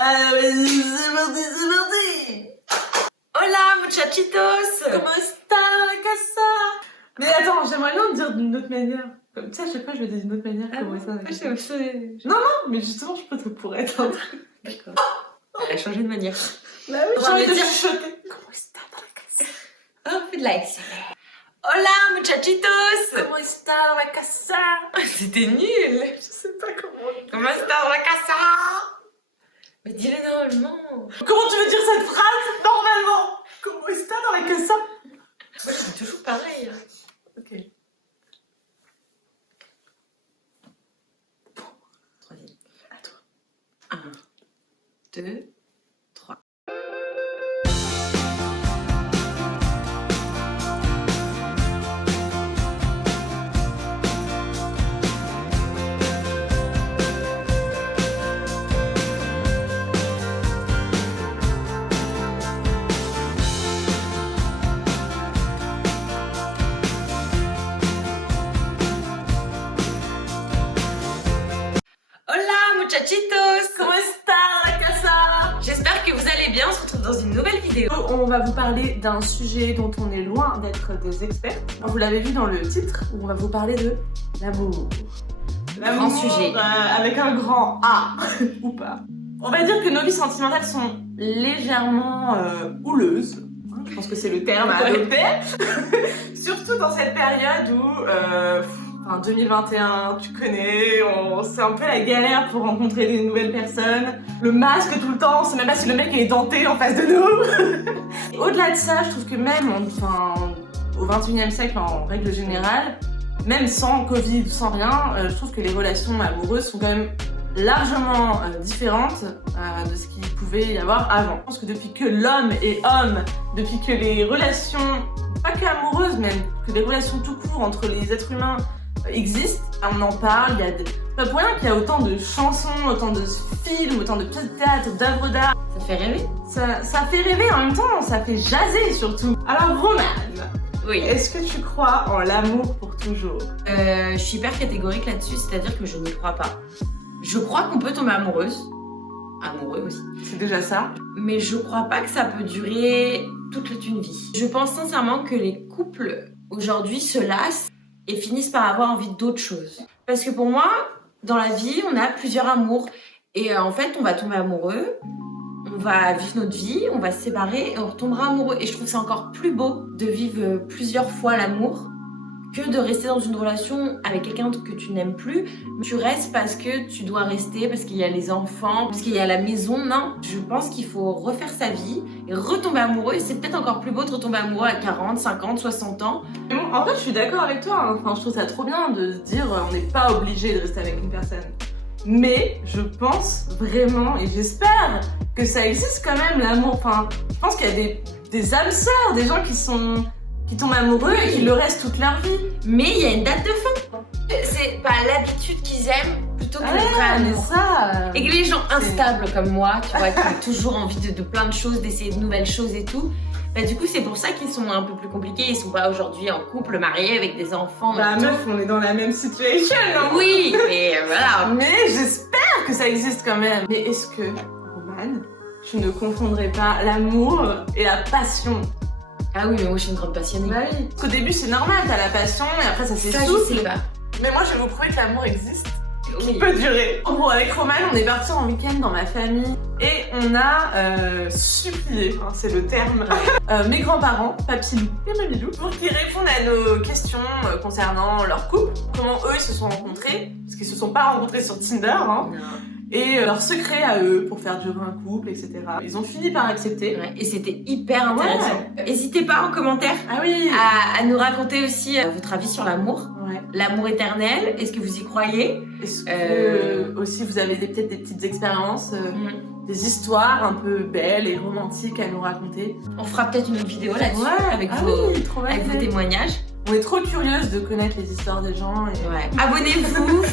C'est parti. Hola muchachitos. Comment está la casa? Mais attends, j'aimerais bien te dire d'une autre manière. Comme ça, à chaque fois, je le dis d'une autre manière. Comment está la casa? Non, mais justement, je peux te pourrais être un truc. D'accord. Elle a changé de manière. Bah oui, j'ai envie de chuchoter. Comment está dans la casa? Un peu de la XMR. Hola muchachitos. Comment está dans la casa? C'était nul. Je sais pas comment. Comment está dans la casa? Mais dis-le normalement. Comment tu veux dire cette phrase normalement? Comment está dans la casa? Moi, je fais toujours pareil. Ok. Troisième. À toi. 1, 2, 3. Hola muchachitos. Comment está la casa? J'espère que vous allez bien. On se retrouve dans une nouvelle vidéo. On va vous parler d'un sujet dont on est loin d'être des experts. Vous l'avez vu dans le titre, où on va vous parler de l'amour. Grand sujet. Avec un grand A, ou pas. On va dire que nos vies sentimentales sont légèrement houleuses. Je pense que c'est le terme à adopter. Surtout dans cette période où, 2021, tu connais, c'est un peu la galère pour rencontrer des nouvelles personnes. Le masque tout le temps, on sait même pas si le mec est denté en face de nous. Au-delà de ça, je trouve que même au 21e siècle en règle générale, même sans Covid, sans rien, je trouve que les relations amoureuses sont quand même largement différentes de ce qu'il pouvait y avoir avant. Je pense que depuis que l'homme est homme, depuis que les relations, pas que amoureuses même, que les relations tout court entre les êtres humains existent, on en parle, il y a pas pour rien qu'il y a autant de chansons, autant de films, autant de pièces de théâtre, d'œuvres d'art. Ça fait rêver. Ça fait rêver en même temps, ça fait jaser surtout. Alors Romane, Oui. est-ce que tu crois en l'amour pour toujours? Je suis hyper catégorique là-dessus, c'est-à-dire que je n'y crois pas. Je crois qu'on peut tomber amoureuse. Amoureux aussi. C'est déjà ça. Mais je crois pas que ça peut durer toute une vie. Je pense sincèrement que les couples aujourd'hui se lassent et finissent par avoir envie d'autre chose. Parce que pour moi, dans la vie, on a plusieurs amours. Et en fait, on va tomber amoureux, on va vivre notre vie, on va se séparer et on retombera amoureux. Et je trouve ça encore plus beau de vivre plusieurs fois l'amour que de rester dans une relation avec quelqu'un que tu n'aimes plus. Tu restes parce que tu dois rester, parce qu'il y a les enfants, parce qu'il y a la maison. Non, je pense qu'il faut refaire sa vie et retomber amoureux. Et c'est peut-être encore plus beau de retomber amoureux à 40, 50, 60 ans. Mais bon, en fait, je suis d'accord avec toi. Hein. Enfin, je trouve ça trop bien de se dire on n'est pas obligé de rester avec une personne. Mais je pense vraiment et j'espère que ça existe quand même l'amour. Enfin, je pense qu'il y a des âmes sœurs, des gens qui tombent amoureux et qui le restent toute leur vie. Mais il y a une date de fin. C'est pas l'habitude qu'ils aiment plutôt que le vrai mais amour. ça. Et que les gens instables comme moi, tu vois, qui ont toujours envie de plein de choses, d'essayer de nouvelles choses et tout, bah du coup c'est pour ça qu'ils sont un peu plus compliqués. Ils sont pas aujourd'hui en couple, mariés avec des enfants. Bah et tout. meuf, on est dans la même situation, non? Oui, mais voilà. Mais j'espère que ça existe quand même. Mais est-ce que, Romane, tu ne confondrais pas l'amour et la passion? Ah oui, mais moi je suis une grande passionnée. Bah oui. Parce qu'au début c'est normal, t'as la passion et après ça Ça, je s'essouffle. sais pas. Mais moi je vais vous prouver que l'amour existe. Qui Oui. peut durer. En gros, avec Romane, on est parti en week-end dans ma famille et on a supplié, hein, c'est le terme, mes grands-parents, Papilou et Mamilou, pour qu'ils répondent à nos questions concernant leur couple, comment eux ils se sont rencontrés, parce qu'ils se sont pas rencontrés sur Tinder, hein, Non. et leurs secrets à eux pour faire durer un couple, etc. Ils ont fini par accepter. Ouais, et c'était hyper intéressant. N'hésitez pas en commentaire Ah oui. à nous raconter aussi votre avis sur l'amour. Ouais. L'amour éternel, est-ce que vous y croyez? Est-ce que aussi vous avez peut-être des petites expériences, des histoires un peu belles et romantiques à nous raconter? On fera peut-être une autre vidéo là-dessus avec, ah vos, oui, trop avec vos bien. témoignages. On est trop curieuse de connaître les histoires des gens. Et... Ouais. Abonnez-vous,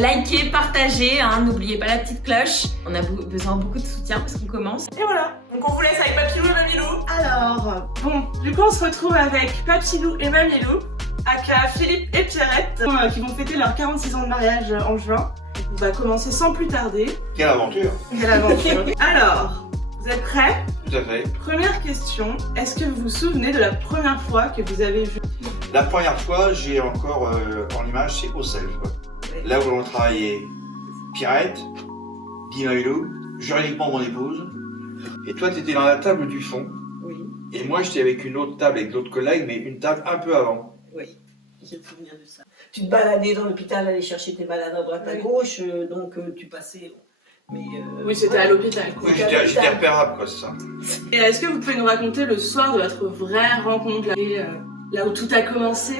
likez, partagez, hein, n'oubliez pas la petite cloche. On a besoin de beaucoup de soutien parce qu'on commence. Et voilà, donc on vous laisse avec Papilou et Mamilou. Alors, bon, du coup on se retrouve avec Papilou et Mamilou, aka Philippe et Pierrette, qui vont fêter leurs 46 ans de mariage en juin. On va commencer sans plus tarder. Quelle aventure! Quelle aventure! Alors, vous êtes prêts? Tout à fait. Première question, est-ce que vous vous souvenez de la première fois que vous avez vu? La première fois, j'ai encore en image, c'est au self. Là où on travaillait Pirate, Bimailo, juridiquement mon épouse. Et toi, tu étais dans la table du fond. Oui, Et moi, j'étais avec une autre table, avec d'autres collègues, mais une table un peu avant. oui, j'ai le souvenir de ça. Tu te baladais dans l'hôpital, aller chercher tes malades à droite à gauche, donc tu passais. Mais, Oui, c'était à l'hôpital. Oui, j'étais repérable, quoi, c'est ça. Et est-ce que vous pouvez nous raconter le soir de votre vraie rencontre, là où tout a commencé?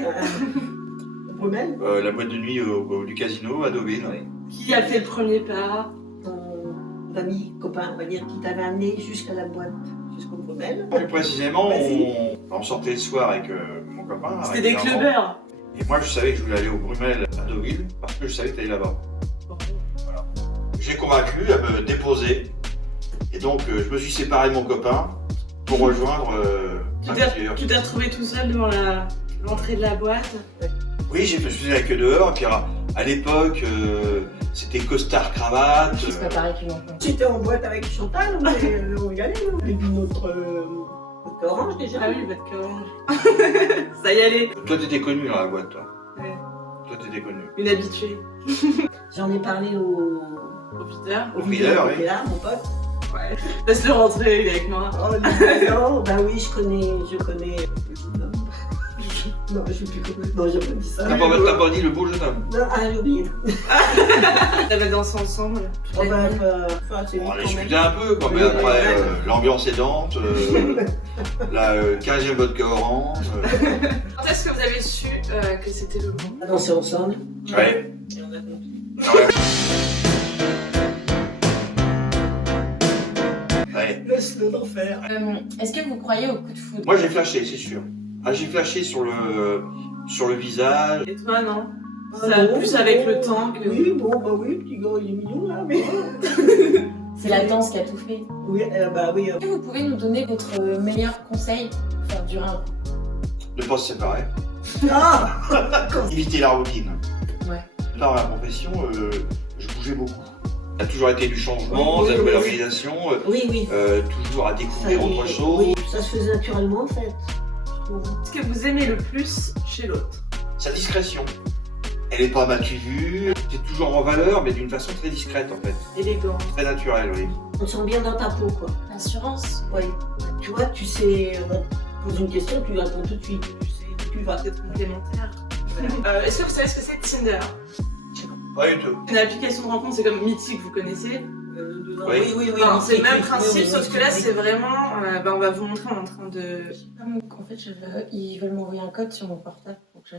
Vous-même, La boîte de nuit du casino à Deauville. Oui. Qui a fait le premier pas? ton ami, copain, on va dire, qui t'avait amené jusqu'à la boîte, jusqu'au Brumel. Plus précisément, Vas-y. on sortait le soir avec mon copain. C'était des régulièrement. clubbers. Et moi, je savais que je voulais aller au Brumel à Deauville parce que je savais que tu allais là-bas. Voilà. J'ai convaincu à me déposer. Et donc, je me suis séparé de mon copain pour rejoindre ma future. Tu t'es retrouvé tout seul devant l'entrée de la boîte? Oui, je me suis avec eux dehors. Et puis, à l'époque, c'était costard cravate. C'est pas pareil qu'une enfant. J'étais en boîte avec Chantal, on rigolait. Et puis notre orange déjà. Ah oui, votre orange. Ça y allait. Toi, t'étais connu dans la boîte, toi. Ouais. Toi, t'étais connu. Une habituée. J'en ai parlé au Au leader, oui. qui est là, mon pote. Ouais. Laisse-le rentrer, il est avec moi. Oh non, bah oui, je connais. Non, je sais plus comment. Non, j'ai pas dit ça. T'as pas dit le beau jeune homme. Non, ah, j'ai oublié. On avait dansé ensemble. Oh, bah, c'est lui On allait quand discuter même. un peu, quoi, mais Oui, après, ouais. l'ambiance aidante, la 15e vodka orange. Quand est-ce que vous avez su que c'était le bon? On a dansé ensemble. Ouais. Et on a compris. Ouais. Laisse-le d'enfer. Est-ce que vous croyez au coup de foudre? Moi, j'ai flashé, c'est sûr. Ah, j'ai flashé sur le visage. Et toi, non? Ah, Ça non, plus avec non. le temps que... Oui, bon, bah oui, petit gars, il est mignon là, mais. C'est la danse qui a tout fait. Oui, bah oui. Est-ce que vous pouvez nous donner votre meilleur conseil pour faire durer un couple? Ne pas se séparer. Ah Éviter la routine. Ouais. Dans ma profession, je bougeais beaucoup. Ça a toujours été du changement, Oui, de la oui, nouvelle oui. organisation, Oui, oui. toujours à découvrir Ça, autre chose. Oui, ça se faisait naturellement en fait. Ce que vous aimez le plus chez l'autre? Sa discrétion. Elle n'est pas battue vue, c'est toujours en valeur, mais d'une façon très discrète en fait. Élégant. Très naturelle, oui. On te sent bien dans ta peau, quoi. L'assurance. Oui. Tu vois, tu sais, on te pose une question, tu réponds tout de suite. Tu sais où tu vas. Peut-être complémentaire. Est-ce que vous savez ce que c'est Tinder? Pas du tout. Une application de rencontre, c'est comme Mythique, vous connaissez? Oui. oui. Enfin, c'est le même oui, principe, oui, sauf oui, que là, oui. c'est vraiment... on va vous montrer, on est en train de... En fait, ils veulent m'envoyer un code sur mon portable. Pour que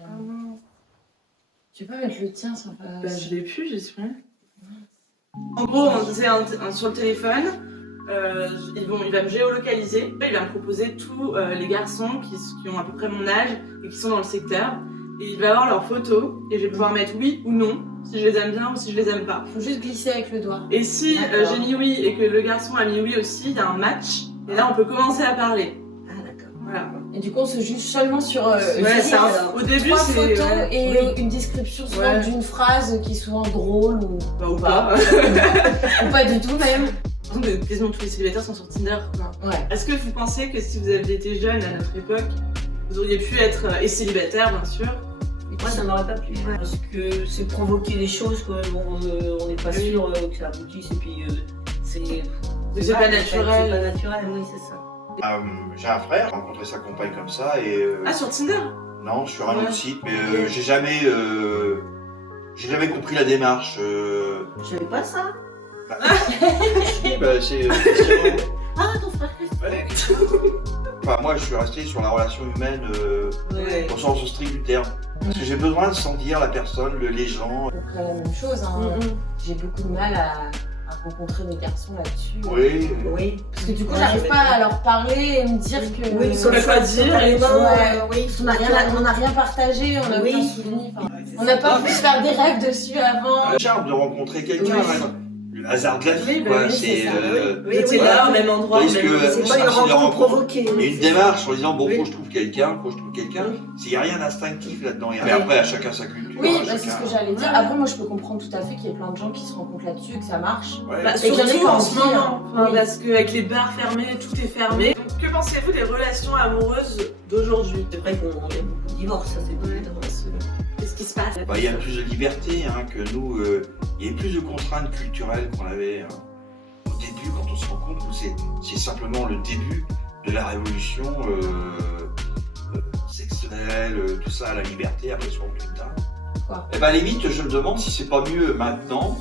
tu peux mettre le tien sans pas. Bah, je l'ai plus, j'espère. En gros, sur le téléphone, il va me géolocaliser. Il va me proposer tous les garçons qui ont à peu près mon âge et qui sont dans le secteur. Et il va avoir leurs photos et je vais pouvoir mettre oui ou non, si je les aime bien ou si je les aime pas. Faut juste glisser avec le doigt. Et si D'accord. j'ai mis oui et que le garçon a mis oui aussi, il y a un match. Et là, on peut commencer à parler. Ah, d'accord. Voilà. Et du coup, on se juge seulement sur Ouais, physique. au début, 3 c'est... photos ouais. et Oui. une description souvent Ouais. d'une phrase qui est souvent drôle ou, Bah, ou pas. ou pas du tout même. Quasiment tous les célibataires sont sur Tinder, quoi. Ouais. Est-ce que vous pensez que si vous aviez été jeune à notre époque, vous auriez pu être, et célibataire bien sûr, Moi, ça m'aurait pas plu. Ouais. Parce que c'est provoquer des choses, quoi. Bon, on n'est pas Oui. sûr que ça aboutisse, et puis c'est. c'est pas naturel? C'est pas naturel, oui, c'est ça. J'ai un frère, j'ai rencontré sa compagne comme ça et... Ah, sur Tinder? Non, sur un Ouais. autre site, mais Ok. j'ai jamais compris la démarche. Je savais pas ça. Si, bah, c'est Christian. Ah, ton frère Christophe. Ouais. Enfin, moi, je suis resté sur la relation humaine Ouais. au sens strict du terme. Parce que j'ai besoin de sentir la personne, les gens. À peu près la même chose. Hein. J'ai beaucoup de mal à rencontrer des garçons là-dessus. Oui. Oui. Parce que du coup, Ouais, j'arrive j'avais pas à leur parler et me dire que. Oui, on peut pas dire, et tout. Oui, On n'a rien partagé, on n'a Oui. aucun souvenir. Enfin, on n'a pas pu se faire des rêves dessus avant. Le charme de rencontrer quelqu'un, Oui. hein. le hasard de la vie, Oui, bah quoi. oui, c'est c'est ça, oui. Vous étiez voilà. là au même endroit, au Tandis même que- moment. C'est pas une si les rencontre rencontres- provoquée. Il y a une démarche en disant, bon, Oui. faut que je trouve quelqu'un, Il n'y a rien d'instinctif là-dedans. Mais après, à chacun sa culture. Oui, à bah, c'est ce chacun- que j'allais dire. Après, moi, je peux comprendre tout à fait qu'il y ait plein de gens qui se rencontrent là-dessus, que ça marche. Ouais. Bah, Et qu'il y en ait surtout pas en ce envie, moment, hein. Oui. parce qu'avec les bars fermés, tout est fermé. Donc, que pensez-vous des relations amoureuses d'aujourd'hui? C'est vrai qu'il y a beaucoup de divorces, ça c'est évident. Qu'est-ce qui se passe? Bah, il y a plus de liberté hein, que nous. Il y a plus de contraintes culturelles qu'on avait au début quand on se rend compte que c'est simplement le début de la révolution sexuelle, tout ça, la liberté, après sur tout le temps. Quoi. Et ben à la limite, je me demande si c'est pas mieux maintenant,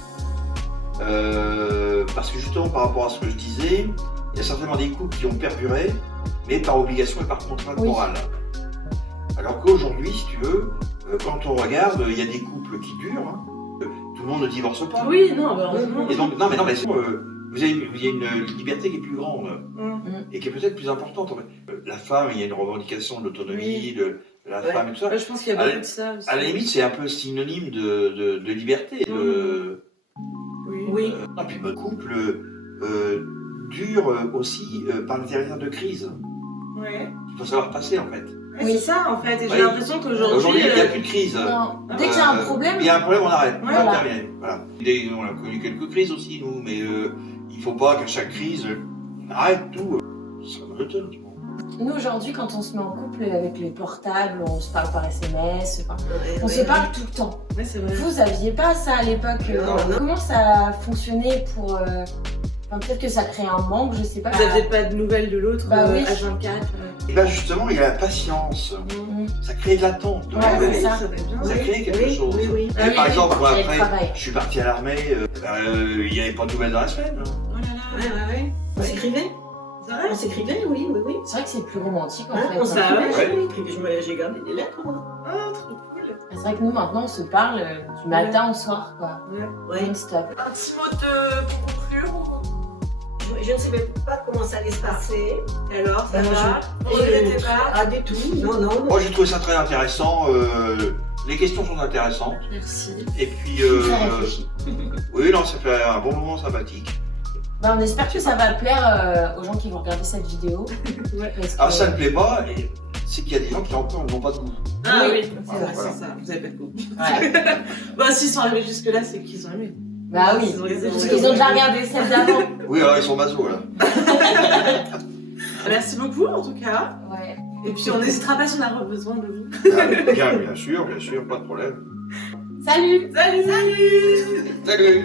parce que justement par rapport à ce que je disais, il y a certainement des couples qui ont perduré, mais par obligation et par contrainte Oui. morale. Alors qu'aujourd'hui, si tu veux, quand on regarde, il y a des couples qui durent, hein. Tout le monde ne divorce pas. Oui, non, bah, heureusement. Et donc, non mais vous avez une liberté qui est plus grande et qui est peut-être plus importante. En fait. La femme, il y a une revendication de l'autonomie, de la Ouais. femme et tout ça. Ouais, je pense qu'il y a À beaucoup la- de ça aussi. À la limite, c'est un peu synonyme de liberté. Oui. Et puis, votre couple dure aussi par l'intermédiaire de crises. Ouais. Il faut savoir passer en fait. Oui, c'est ça en fait. Et j'ai Oui. l'impression qu'aujourd'hui. Aujourd'hui, il n'y a plus de crise. Non. Dès qu'il y a un problème, Il y a un problème, on arrête. Ouais, C'est voilà. terminé. Voilà. On a connu quelques crises aussi, nous, mais il ne faut pas qu'à chaque crise, on arrête tout. Ça serait monotone. je pense. nous aujourd'hui, quand on se met en couple avec les portables, on se parle par SMS, enfin, on Ouais, se parle tout le temps. Ouais, c'est vrai. Vous aviez pas ça à l'époque. Non, non. Comment ça fonctionnait pour. Enfin, peut-être que ça crée un manque, je sais pas. Vous n'aviez pas de nouvelles de l'autre Bah oui. H24. Et bien justement, il y a la patience. Ça crée de l'attente. Ouais, Vous c'est voyez. ça. Ça va bien. Ça crée quelque oui, chose. oui, oui. Et Ah par oui, exemple, moi il y a le après, travail. je suis parti à l'armée, il n'y avait pas de nouvelles dans la semaine. hein. Oh là là. Ouais. On s'écrivait. C'est vrai? On s'écrivait, oui, oui, oui. C'est vrai que c'est plus romantique en Hein, fait. on hein. s'écrivait, Ouais. oui. J'ai gardé des lettres, moi. Oh, trop cool. C'est vrai que nous maintenant on se parle du matin au soir quoi. Ouais. Non-stop. Un petit mot pour conclure. Je ne savais pas comment ça allait se passer. Alors, ça Ben, va? Vous regrettez pas? Ah, du tout. Non, non. Moi, j'ai trouvé ça très intéressant. Les questions sont intéressantes. Merci. Et puis, Très réfléchi. oui, non, ça fait un bon moment sympathique. Bah, on espère que ça va plaire aux gens qui vont regarder cette vidéo. Ouais. Parce que- Alors, ça ne plaît pas, et c'est qu'il y a des gens qui encore n'ont pas de goût. Ah oui, c'est vrai. c'est ça. Vous avez pas de goût. Ouais. Bah, s'ils sont arrivés jusque-là, c'est qu'ils ont aimé. Bah oui, Ils ont les parce qu'ils ont déjà regardé celle d'avant. Oui, alors ils sont maso là. Merci beaucoup en tout cas. Ouais. Et puis on n'hésitera pas si on a besoin de vous. Bien sûr, pas de problème. Salut! Salut, salut! Salut